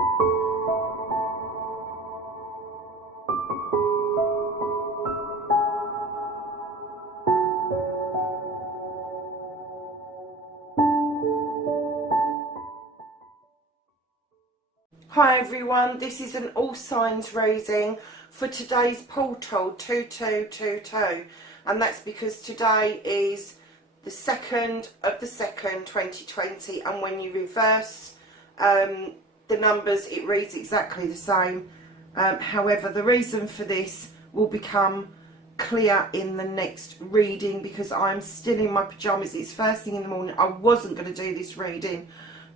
Hi everyone, this is an all signs reading for today's portal 2222, and that's because today is the 2nd of the 2nd 2020, and when you reverse the numbers it reads exactly the same. However, the reason for this will become clear in the next reading because I'm still in my pyjamas. It's first thing in the morning. I wasn't going to do this reading,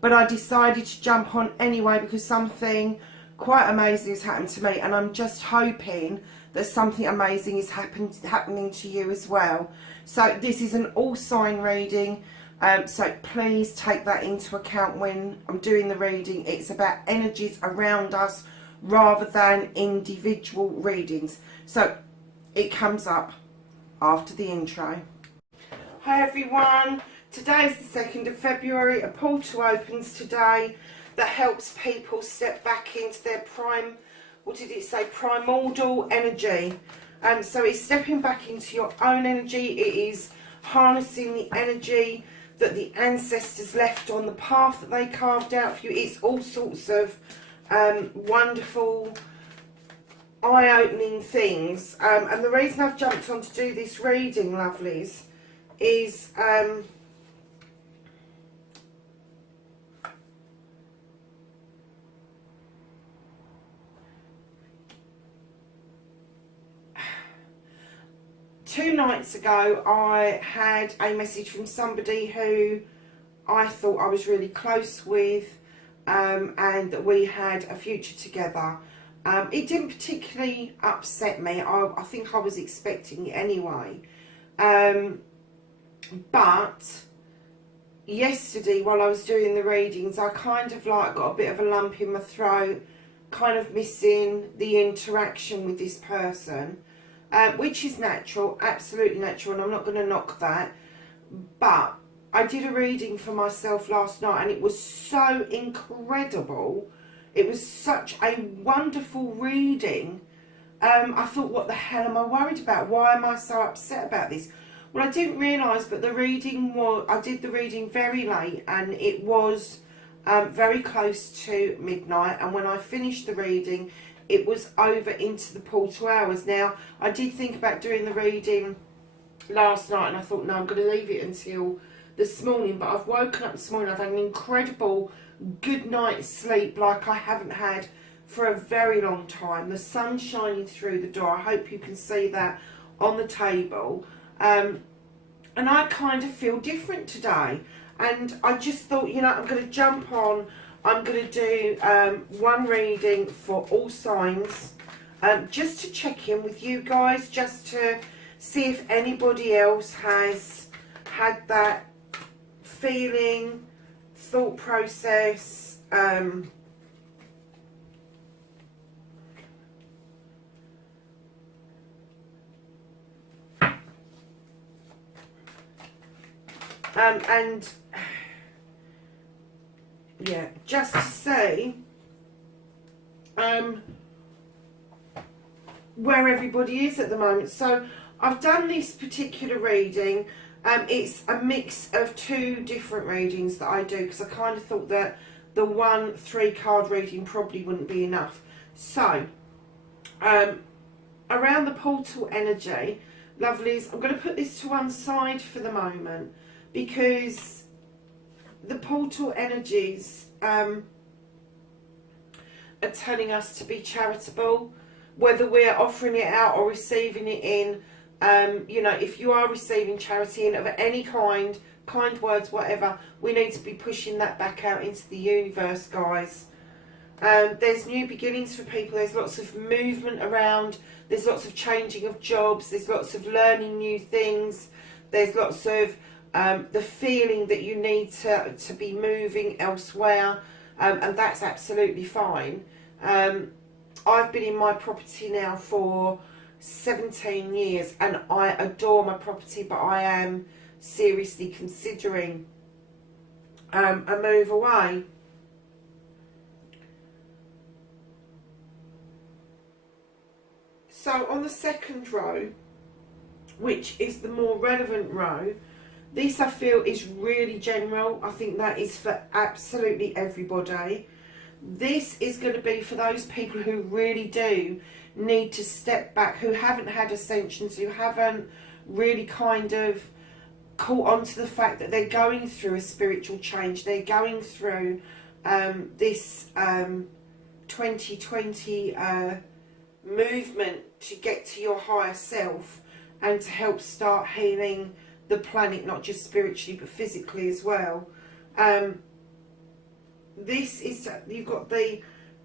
but I decided to jump on anyway because something quite amazing has happened to me, and I'm just hoping that something amazing is happening to you as well. So this is an all sign reading, so please take that into account when I'm doing the reading. It's about energies around us rather than individual readings. So it comes up after the intro. Hi everyone. Today is the 2nd of February. A portal opens today that helps people step back into their primordial energy. So it's stepping back into your own energy. It is harnessing the energy that the ancestors left on the path that they carved out for you. It's all sorts of wonderful, eye-opening things. And the reason I've jumped on to do this reading, lovelies, is 2 nights ago I had a message from somebody who I thought I was really close with, and that we had a future together. It didn't particularly upset me. I think I was expecting it anyway. But yesterday while I was doing the readings, I kind of like got a bit of a lump in my throat, kind of missing the interaction with this person. Which is natural, absolutely natural, and I'm not going to knock that. But I did a reading for myself last night and it was so incredible. It was such a wonderful reading. I thought, what the hell am I worried about? Why am I so upset about this? Well, I didn't realise, but the reading was, I did the reading very late and it was very close to midnight, and when I finished the reading it was over into the portal hours. Now, I did think about doing the reading last night and I thought, no, I'm going to leave it until this morning, but I've woken up this morning, I've had an incredible good night's sleep like I haven't had for a very long time. The sun's shining through the door. I hope you can see that on the table. And I kind of feel different today. And I just thought, you know, I'm going to jump on. I'm going to do one reading for all signs, just to check in with you guys, just to see if anybody else has had that feeling, thought process, and yeah, just to see where everybody is at the moment. So I've done this particular reading. It's a mix of 2 different readings that I do because I kind of thought that the 1 3-card reading probably wouldn't be enough. So around the portal energy, lovelies, I'm going to put this to one side for the moment because the portal energies are telling us to be charitable, whether we're offering it out or receiving it in. You know, if you are receiving charity in of any kind words, whatever, we need to be pushing that back out into the universe, guys. There's new beginnings for people. There's lots of movement around. There's lots of changing of jobs. There's lots of learning new things. There's lots of the feeling that you need to be moving elsewhere, and that's absolutely fine. I've been in my property now for 17 years and I adore my property, but I am seriously considering a move away. So on the second row, which is the more relevant row, this I feel is really general. I think that is for absolutely everybody. This is going to be for those people who really do need to step back, who haven't had ascensions, who haven't really kind of caught on to the fact that they're going through a spiritual change. They're going through this 2020 movement to get to your higher self and to help start healing the planet, not just spiritually but physically as well. This is, you've got the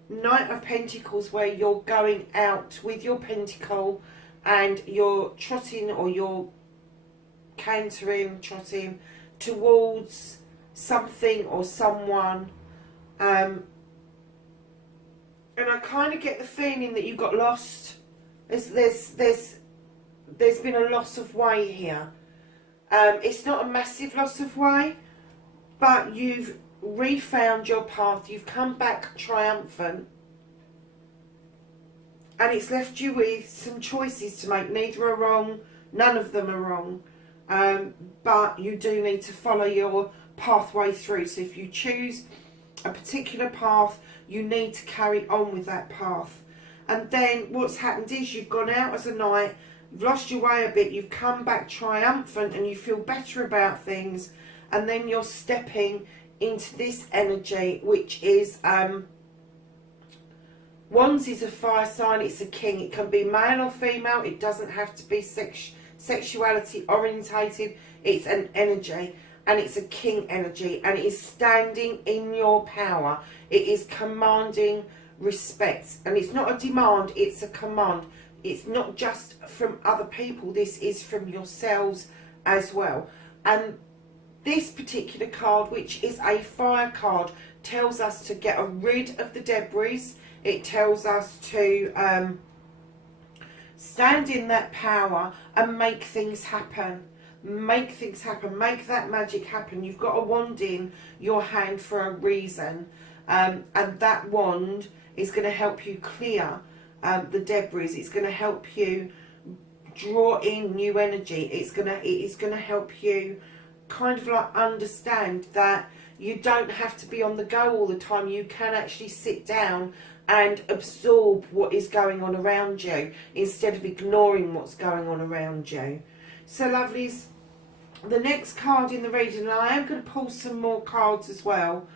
Knight of Pentacles, where you're going out with your pentacle and you're trotting, or you're trotting towards something or someone, and I kind of get the feeling that you got lost. There's been a loss of way here. It's not a massive loss of way, but you've refound your path. You've come back triumphant, and it's left you with some choices to make. Neither are wrong, none of them are wrong, but you do need to follow your pathway through. So if you choose a particular path, you need to carry on with that path. And then what's happened is you've gone out as a knight, you've lost your way a bit, you've come back triumphant and you feel better about things, and then you're stepping into this energy, which is Wands is a fire sign. It's a king. It can be male or female. It doesn't have to be sexuality orientated. It's an energy, and it's a king energy, and it is standing in your power. It is commanding respect, and it's not a demand, it's a command. It's not just from other people, this is from yourselves as well. And this particular card, which is a fire card, tells us to get rid of the debris. It tells us to stand in that power and make things happen. Make things happen. Make that magic happen. You've got a wand in your hand for a reason. And that wand is going to help you clear the debris. It's going to help you draw in new energy. It is going to help you kind of like understand that you don't have to be on the go all the time. You can actually sit down and absorb what is going on around you instead of ignoring what's going on around you. So lovelies, the next card in the reading, and I am going to pull some more cards as well.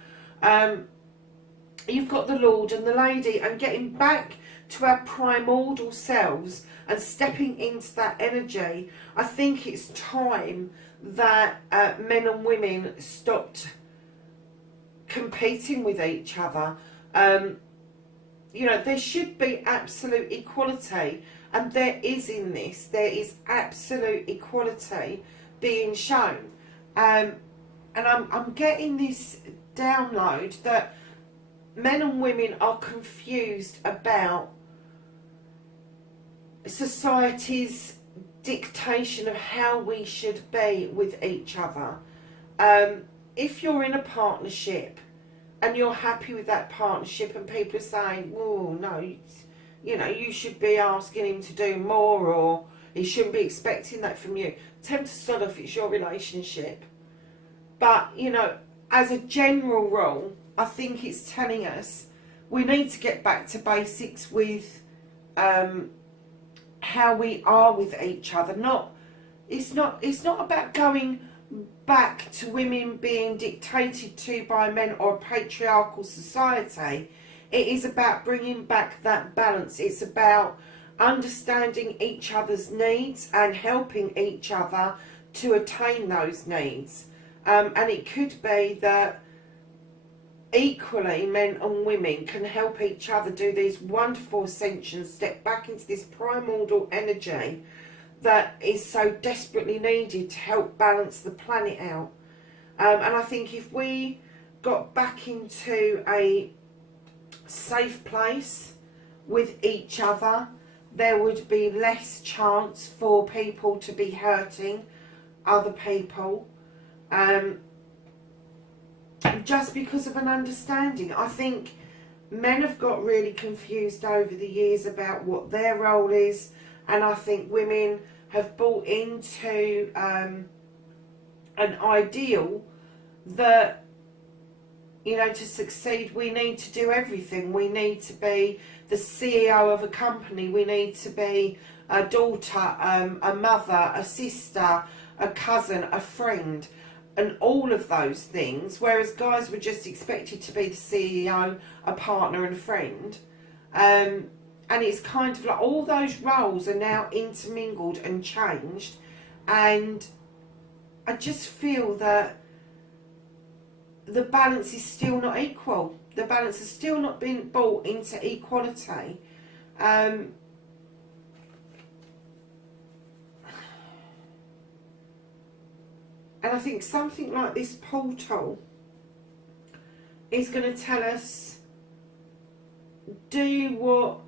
You've got the Lord and the Lady, and getting back to our primordial selves and stepping into that energy. I think it's time that men and women stopped competing with each other. You know, there should be absolute equality, and there is in this. There is absolute equality being shown, and I'm getting this download that men and women are confused about society's dictation of how we should be with each other. If you're in a partnership and you're happy with that partnership, and people are saying, oh no, you know, you should be asking him to do more, or he shouldn't be expecting that from you, tell him to sod off, it's your relationship. But, you know, as a general rule, I think it's telling us we need to get back to basics with how we are with each other. It's not about going back to women being dictated to by men or a patriarchal society. It is about bringing back that balance. It's about understanding each other's needs and helping each other to attain those needs. And it could be that equally men and women can help each other do these wonderful ascensions, step back into this primordial energy that is so desperately needed to help balance the planet out. And I think if we got back into a safe place with each other, there would be less chance for people to be hurting other people, just because of an understanding. I think Men have got really confused over the years about what their role is, and I think women have bought into an ideal that, you know, to succeed we need to do everything. We need to be the CEO of a company, we need to be a daughter, a mother, a sister, a cousin, a friend, and all of those things, whereas guys were just expected to be the CEO, a partner and a friend. And it's kind of like all those roles are now intermingled and changed, and I just feel that the balance is still not equal. The balance has still not been brought into equality. And I think something like this portal is going to tell us, do what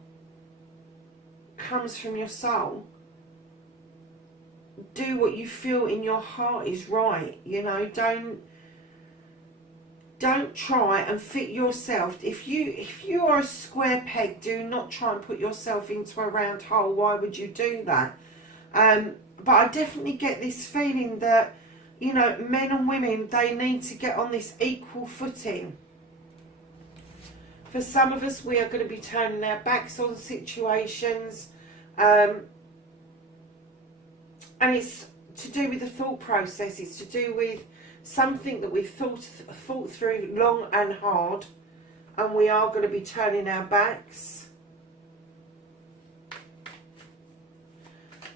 comes from your soul. Do what you feel in your heart is right. You know, don't try and fit yourself. If you are a square peg, do not try and put yourself into a round hole. Why would you do that? But I definitely get this feeling that, you know, men and women, they need to get on this equal footing. For some of us, we are going to be turning our backs on situations, and it's to do with the thought process. It's to do with something that we've thought through long and hard, and we are going to be turning our backs.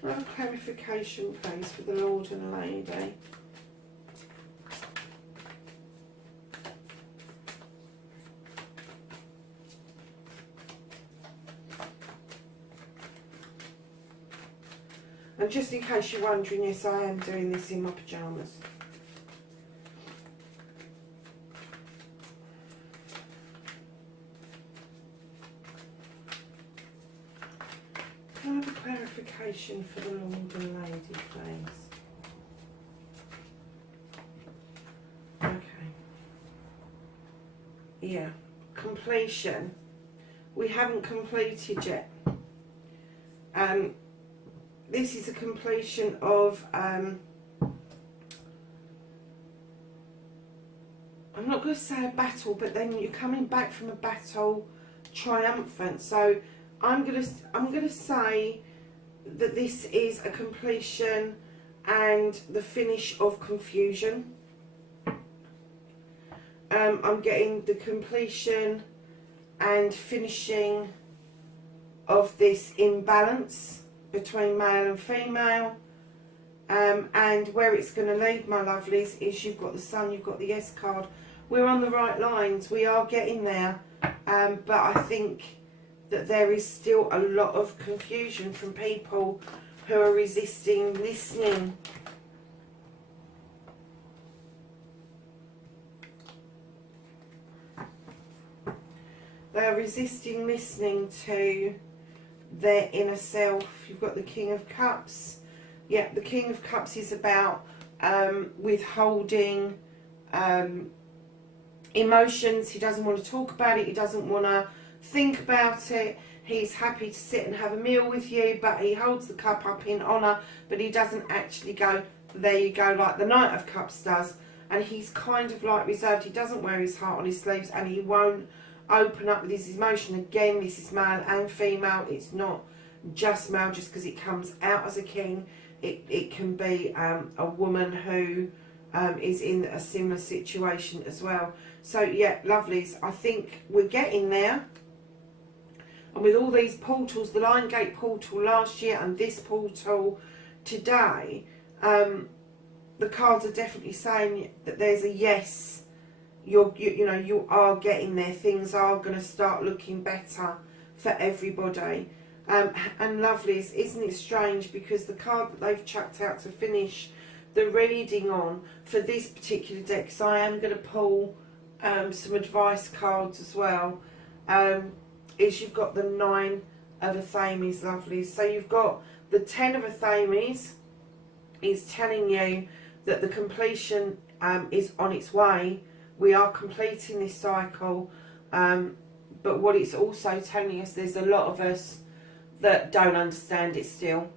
Another clarification, please, for the Lord and Lady. And just in case you're wondering, yes, I am doing this in my pyjamas. Can I have a clarification for the Lord and Lady, please? Okay. Yeah. Completion. We haven't completed yet. This is a completion of, I'm not going to say a battle, but then you're coming back from a battle triumphant. So I'm going to say that this is a completion and the finish of confusion. I'm getting the completion and finishing of this imbalance between male and female, and where it's going to lead, my lovelies, is you've got the Sun, you've got the S card. We're on the right lines, we are getting there, but I think that there is still a lot of confusion from people who are resisting listening. They are resisting listening to their inner self. You've got the King of Cups. Yeah, the King of Cups is about withholding emotions. He doesn't want to talk about it. He doesn't want to think about it. He's happy to sit and have a meal with you, but he holds the cup up in honour, but he doesn't actually go, there you go, like the Knight of Cups does. And he's kind of like reserved. He doesn't wear his heart on his sleeves, and he won't open up with his emotion. Again, this is male and female. It's not just male just because it comes out as a king. It can be a woman who is in a similar situation as well. So yeah, lovelies, I think we're getting there. And with all these portals, the Lion Gate portal last year and this portal today, the cards are definitely saying that there's a yes. You know, you are getting there. Things are going to start looking better for everybody. And lovelies, isn't it strange, because the card that they've chucked out to finish the reading on for this particular deck, so I am going to pull some advice cards as well, is you've got the 9 of Athames, lovelies. So you've got the 10 of Athames is telling you that the completion is on its way. We are completing this cycle, but what it's also telling us, there's a lot of us that don't understand it still.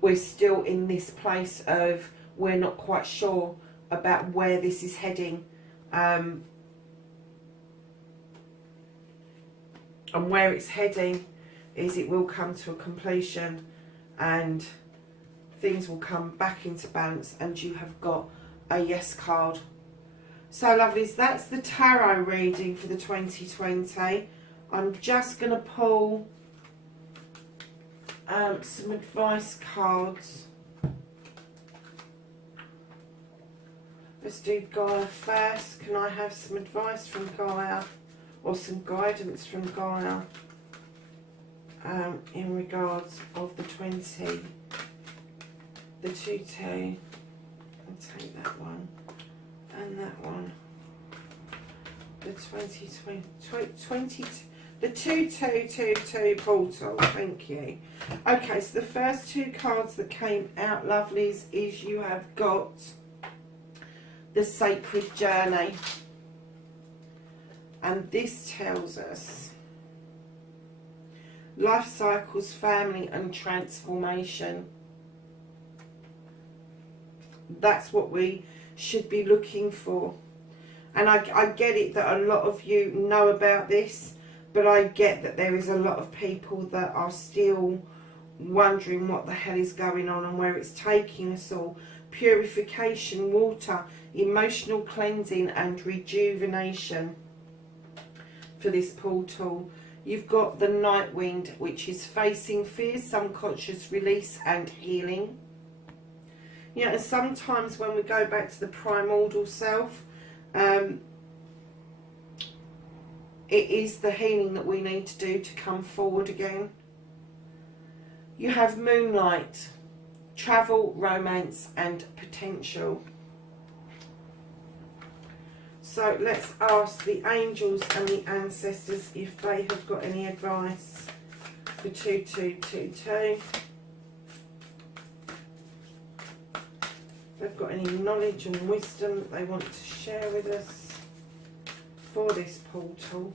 We're still in this place of we're not quite sure about where this is heading. And where it's heading is it will come to a completion and things will come back into balance, and you have got a yes card. So lovelies, that's the tarot reading for the 2020. I'm just going to pull some advice cards. Let's do Gaia first. Can I have some advice from Gaia or some guidance from Gaia in regards of the 20, the 2-2. I'll take that one and that one. The 20, the 2222 portal. Thank you. Okay, so the first two cards that came out, lovelies, is you have got the Sacred Journey, and this tells us life cycles, family and transformation. That's what we should be looking for. And I get it that a lot of you know about this, but I get that there is a lot of people that are still wondering what the hell is going on and where it's taking us all. Purification, water, emotional cleansing and rejuvenation for this portal. You've got the Night Wind, which is facing fears, subconscious release and healing. You know, and sometimes when we go back to the primordial self, it is the healing that we need to do to come forward again. You have Moonlight, travel, romance and potential. So let's ask the angels and the ancestors if they have got any advice for 2222. They've got any knowledge and wisdom that they want to share with us for this portal.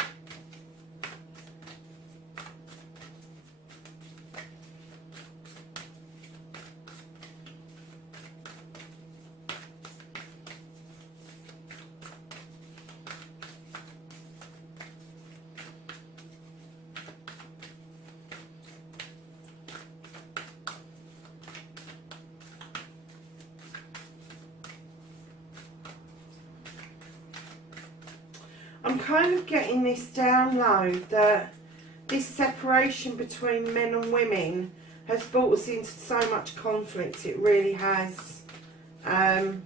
I'm kind of getting this download that this separation between men and women has brought us into so much conflict. It really has. And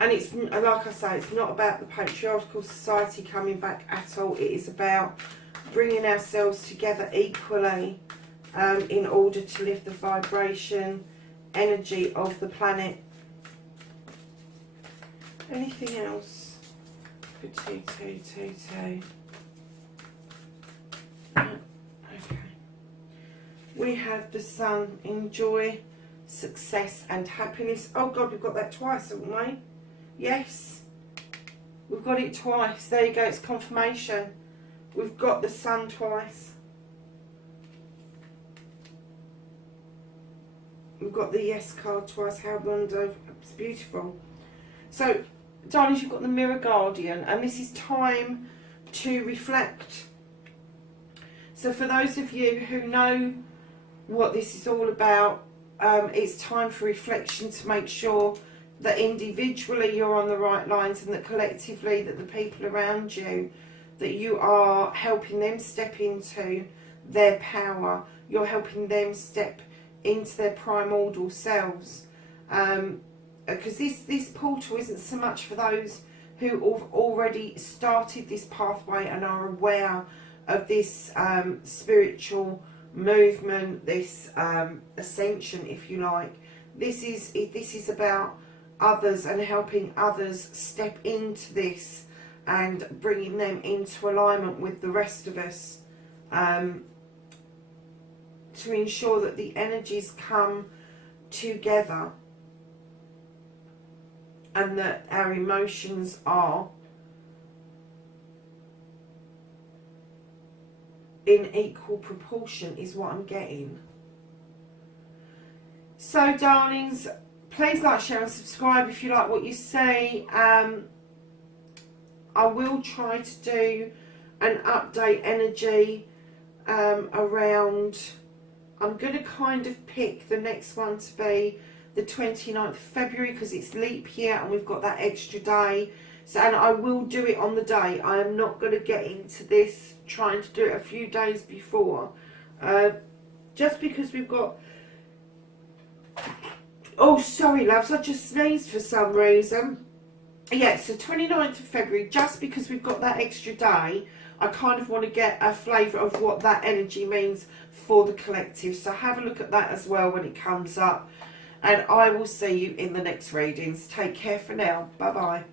it's, like I say, it's not about the patriarchal society coming back at all. It is about bringing ourselves together equally in order to lift the vibration, energy of the planet. Anything else? For 2222. Okay. We have the Sun, enjoy, success and happiness. Oh God, we've got that twice, haven't we? Yes. We've got it twice. There you go, it's confirmation. We've got the Sun twice. We've got the yes card twice. How wonderful. It's beautiful. So, darlings, you've got the Mirror Guardian, and this is time to reflect. So for those of you who know what this is all about, it's time for reflection to make sure that individually you're on the right lines, and that collectively that the people around you, that you are helping them step into their power. You're helping them step into their primordial selves. Because this portal isn't so much for those who have already started this pathway and are aware of this spiritual movement, this ascension, if you like. This is about others and helping others step into this and bringing them into alignment with the rest of us, to ensure that the energies come together and that our emotions are in equal proportion is what I'm getting. So darlings, please like, share and subscribe if you like what you see. I will try to do an update energy around, I'm going to kind of pick the next one to be the 29th of February because it's leap year and we've got that extra day. So, and I will do it on the day. I am not going to get into this trying to do it a few days before. Just because we've got... Oh, sorry, loves. I just sneezed for some reason. Yeah, so 29th of February, just because we've got that extra day, I kind of want to get a flavour of what that energy means for the collective. So have a look at that as well when it comes up. And I will see you in the next readings. Take care for now. Bye-bye.